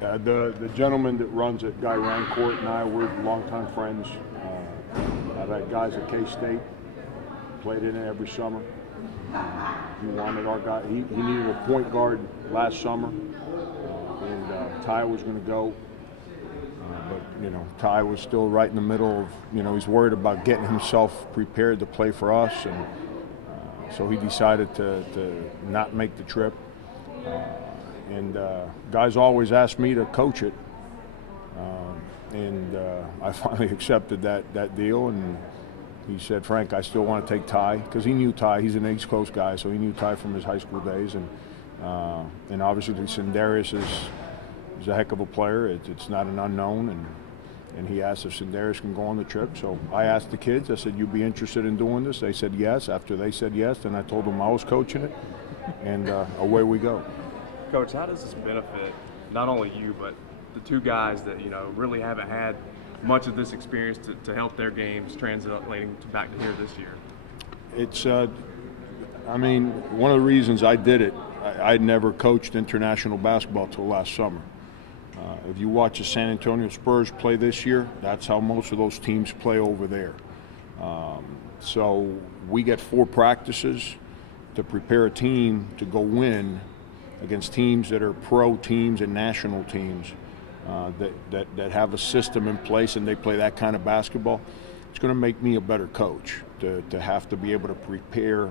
The gentleman that runs it, Guy Rancourt, and I, we're longtime friends. I've had guys at K-State, played in it every summer. He wanted our guy. He needed a point guard last summer, and Ty was going to go. But Ty was still right in the middle of, he's worried about getting himself prepared to play for us, and so he decided to not make the trip. And guys always asked me to coach it, and I finally accepted that deal. And he said, "Frank, I still want to take Ty," because he knew Ty. He's an East Coast guy, so he knew Ty from his high school days. And obviously Sindarius is a heck of a player. It's not an unknown, and he asked if Sindarius can go on the trip. So I asked the kids, I said, "You be interested in doing this?" They said yes. After they said yes, then I told them I was coaching it, and away we go. Coach, how does this benefit not only you, but the two guys that, really haven't had much of this experience to help their games translating back to here this year? It's, one of the reasons I did it, I'd never coached international basketball till last summer. If you watch the San Antonio Spurs play this year, that's how most of those teams play over there. So we get 4 practices to prepare a team to go win against teams that are pro teams and national teams that have a system in place, and they play that kind of basketball. It's going to make me a better coach to have to be able to prepare a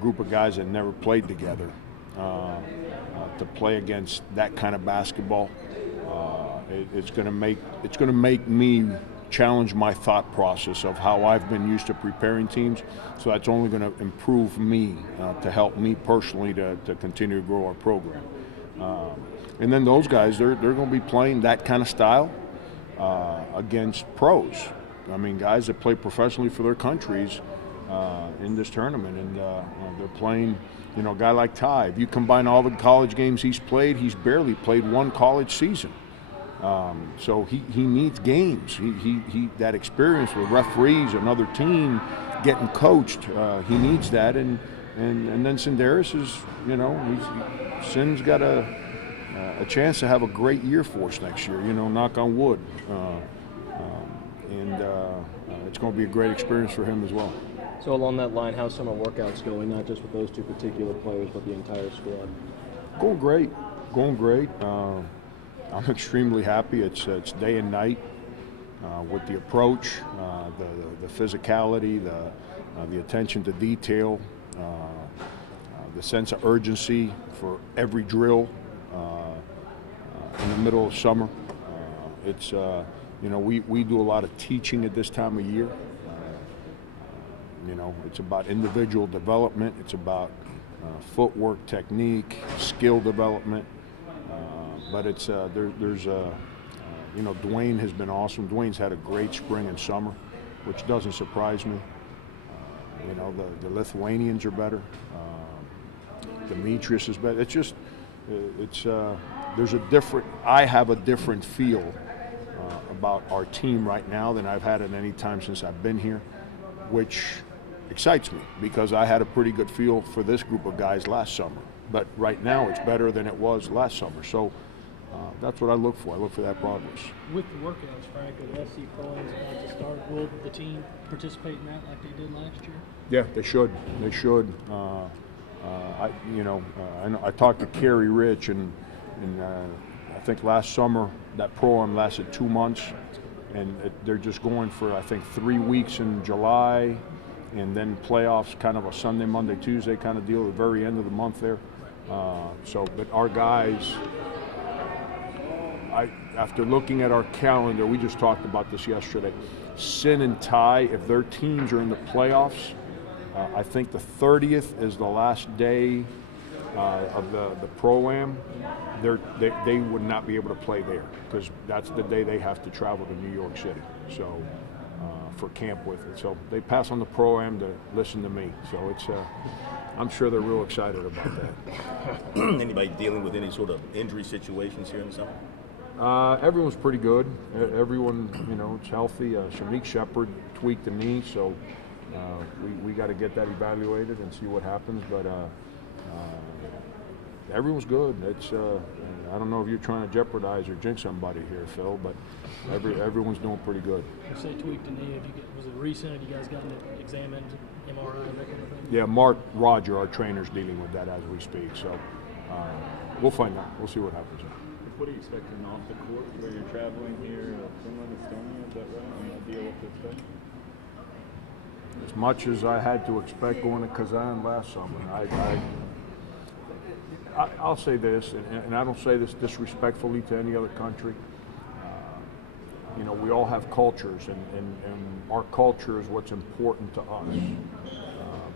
group of guys that never played together to play against that kind of basketball. It's going to make me challenge my thought process of how I've been used to preparing teams. So that's only going to improve me to help me personally to continue to grow our program. And then those guys, they're going to be playing that kind of style against pros. Guys that play professionally for their countries in this tournament, and they're playing. A guy like Ty, if you combine all the college games he's played, he's barely played one college season. So he needs games. He that experience with referees, another team, getting coached. He needs that, and then Sindarius is, Sin's got a chance to have a great year for us next year. Knock on wood, and it's going to be a great experience for him as well. So along that line, how's summer workouts going? Not just with those 2 particular players, but the entire squad. Going great. I'm extremely happy. It's day and night with the approach, the physicality, the attention to detail, the sense of urgency for every drill in the middle of summer. We do a lot of teaching at this time of year. It's about individual development. It's about footwork, technique, skill development. But it's Dwayne has been awesome. Dwayne's had a great spring and summer, which doesn't surprise me. The Lithuanians are better. Demetrius is better. It's just, I have a different feel about our team right now than I've had at any time since I've been here, which excites me because I had a pretty good feel for this group of guys last summer. But right now it's better than it was last summer. So that's what I look for. I look for that progress. With the workouts, Frank, with SC Collins about to start, will the team participate in that like they did last year? Yeah, they should. They should. I talked to Kerry Rich, and I think last summer that program lasted 2 months, and they're just going for, I think, 3 weeks in July, and then playoffs, kind of a Sunday, Monday, Tuesday kind of deal at the very end of the month there. But our guys, after looking at our calendar, we just talked about this yesterday. Sin and Ty, if their teams are in the playoffs, I think the 30th is the last day of the pro-am. They would not be able to play there because that's the day they have to travel to New York City. So for camp with it. So they pass on the pro-am to listen to me. So it's I'm sure they're real excited about that. Anybody dealing with any sort of injury situations here in the summer? Everyone's pretty good. Everyone, it's healthy. Shameik Shepard tweaked the knee, so we got to get that evaluated and see what happens. But everyone's good. It's I don't know if you're trying to jeopardize or jinx somebody here, Phil, but everyone's doing pretty good. You say tweaked a knee. Was it recent? Have you guys gotten it examined, MRI, that kind of thing? Yeah, Mark Roger, our trainer's dealing with that as we speak. So we'll find out. We'll see what happens. What are you expecting off the court where you're traveling here, Finland, Estonia? Is that right? Any idea what to expect? As much as I had to expect going to Kazan last summer, I'll say this, and I don't say this disrespectfully to any other country. You know, we all have cultures, and our culture is what's important to us.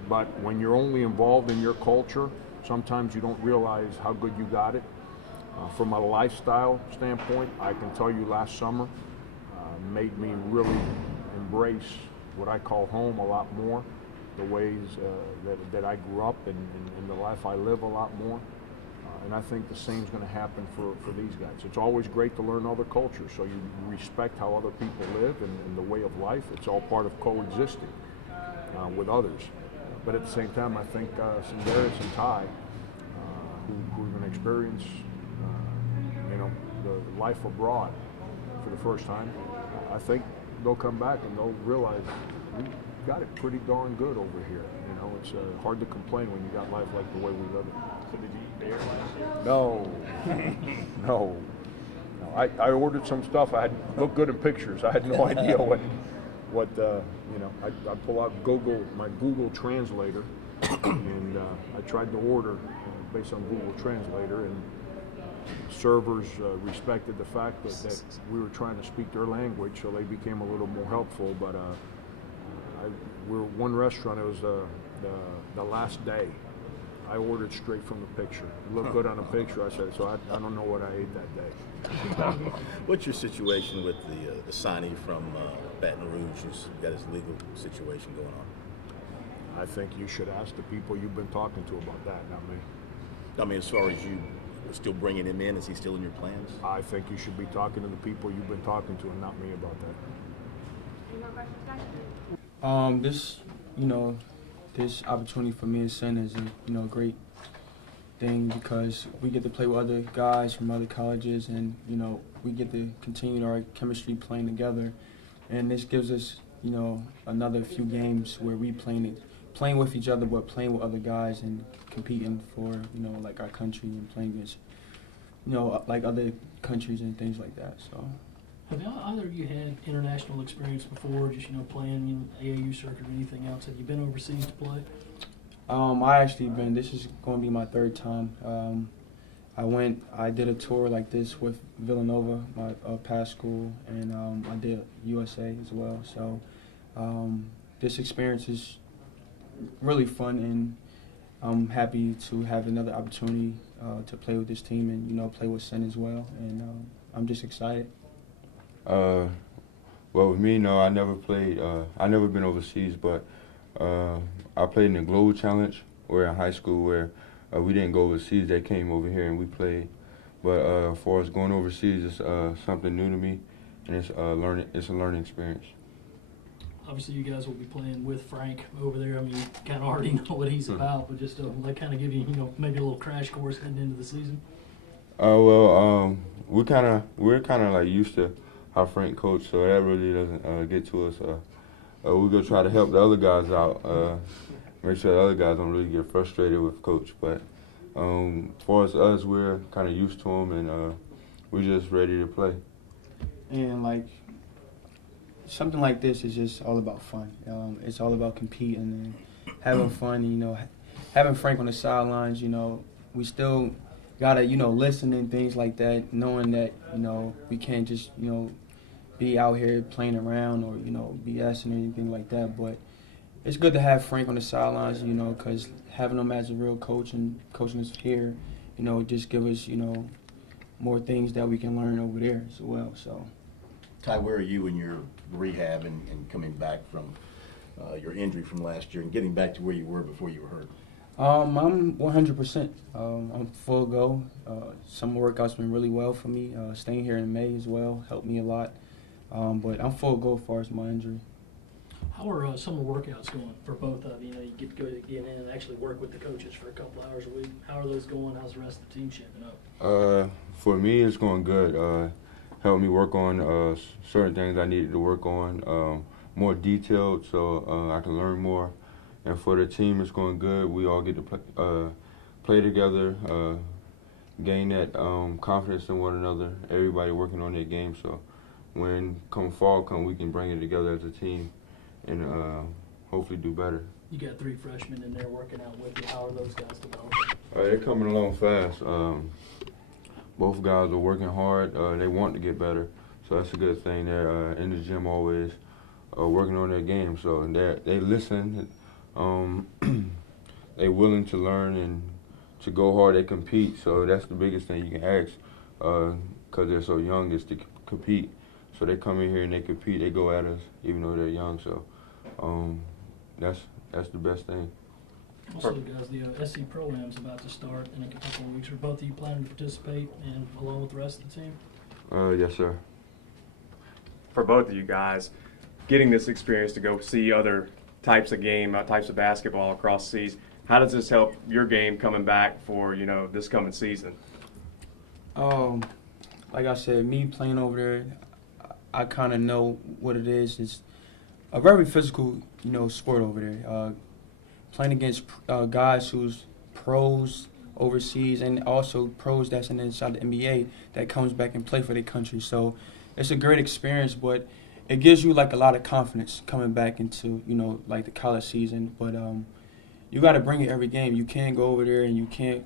But when you're only involved in your culture, sometimes you don't realize how good you got it. From a lifestyle standpoint, I can tell you last summer made me really embrace what I call home a lot more, the ways that I grew up and the life I live a lot more. And I think the same is going to happen for these guys. It's always great to learn other cultures, so you respect how other people live and the way of life. It's all part of coexisting with others. But at the same time, I think Sindarius and Ty, who are going to experience, the life abroad for the first time, I think they'll come back and they'll realize we got it pretty darn good over here. You know, it's hard to complain when you got life like the way we live it. So did you eat bear last year? No, no. I ordered some stuff. I had looked good in pictures. I had no idea what I pull out my Google Translator, and I tried to order based on Google Translator, and servers respected the fact that we were trying to speak their language, so they became a little more helpful. But we were one restaurant. It was the last day. I ordered straight from the picture. It looked good on the picture. I said, so I don't know what I ate that day. What's your situation with the signee from Baton Rouge who's got his legal situation going on? I think you should ask the people you've been talking to about that, not me. I mean, as far as you are still bringing him in, is he still in your plans? I think you should be talking to the people you've been talking to and not me about that. Any more questions, guys? This opportunity for me and Sen is a great thing because we get to play with other guys from other colleges, and we get to continue our chemistry playing together, and this gives us another few games where we playing with each other, but playing with other guys and competing for like our country and playing against like other countries and things like that. So. Have either of you had international experience before, just playing AAU circuit or anything else? Have you been overseas to play? I actually been. This is going to be my third time. I did a tour like this with Villanova, my past school, and I did USA as well. So this experience is really fun, and I'm happy to have another opportunity to play with this team and play with Sen as well. And I'm just excited. Well, with me, no, I never played. I never been overseas, but I played in the Global Challenge, where in high school, where we didn't go overseas. They came over here and we played. But as far as going overseas, it's something new to me, and it's a learning experience. Obviously, you guys will be playing with Frank over there. I mean, you kind of already know what he's about, but just like kind of give you, maybe a little crash course heading into the season. We're kind of like used to how Frank coached, so that really doesn't get to us. We're gonna try to help the other guys out, make sure the other guys don't really get frustrated with Coach. But as far as us, we're kind of used to him, and we're just ready to play. And like something like this is just all about fun. It's all about competing and having fun. Having Frank on the sidelines. We still gotta listen and things like that, knowing that we can't just be out here playing around or BSing or anything like that. But it's good to have Frank on the sidelines, because having him as a real coach and coaching us here, just give us more things that we can learn over there as well. So, Ty, where are you in your rehab and coming back from your injury from last year and getting back to where you were before you were hurt? I'm 100%. I'm full go. Summer workouts been really well for me. Staying here in May as well helped me a lot. But I'm full go as far as my injury. How are summer workouts going for both of you? You know, you get to go get in and actually work with the coaches for a couple hours a week. How are those going? How's the rest of the team shaping up? For me, it's going good. Helped me work on certain things I needed to work on, more detailed, so I can learn more. And for the team, it's going good. We all get to play together, gain that confidence in one another. Everybody working on their game, so when fall we can bring it together as a team and hopefully do better. You got 3 freshmen in there working out with you. How are those guys developing? They're coming along fast. Both guys are working hard. They want to get better, so that's a good thing. They're in the gym always, working on their game. So they listen. They're willing to learn and to go hard. They compete. So that's the biggest thing you can ask, because they're so young, is to compete. So they come in here and they compete. They go at us, even though they're young. So that's the best thing. Also, guys, the SC Pro-Am's about to start in a couple of weeks. Are both of you planning to participate and along with the rest of the team? Yes, sir. For both of you guys, getting this experience to go see other types of types of basketball across seas, how does this help your game coming back for this coming season? Like I said, me playing over there, I kind of know what it is. It's a very physical, sport over there. Playing against guys who's pros overseas and also pros that's inside the NBA that comes back and play for their country. So it's a great experience, but it gives you like a lot of confidence coming back into, like the college season. But you got to bring it every game. You can't go over there and you can't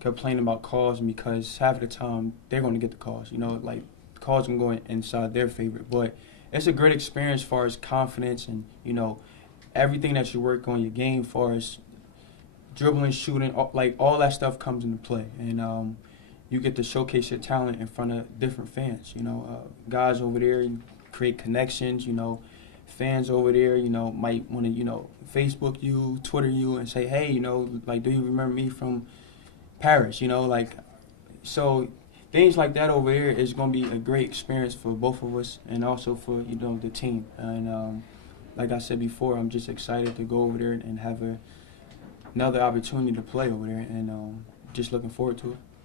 complain about calls, because half of the time they're going to get the calls. Like the calls can go inside their favorite. But it's a great experience as far as confidence and, everything that you work on your game, as far as dribbling, shooting, like all that stuff comes into play. And you get to showcase your talent in front of different fans. Guys over there, you create connections. Fans over there, might want to, Facebook you, Twitter you, and say, hey, like, do you remember me from Paris? So things like that over here is going to be a great experience for both of us and also for, the team. And like I said before, I'm just excited to go over there and have another opportunity to play over there, and just looking forward to it.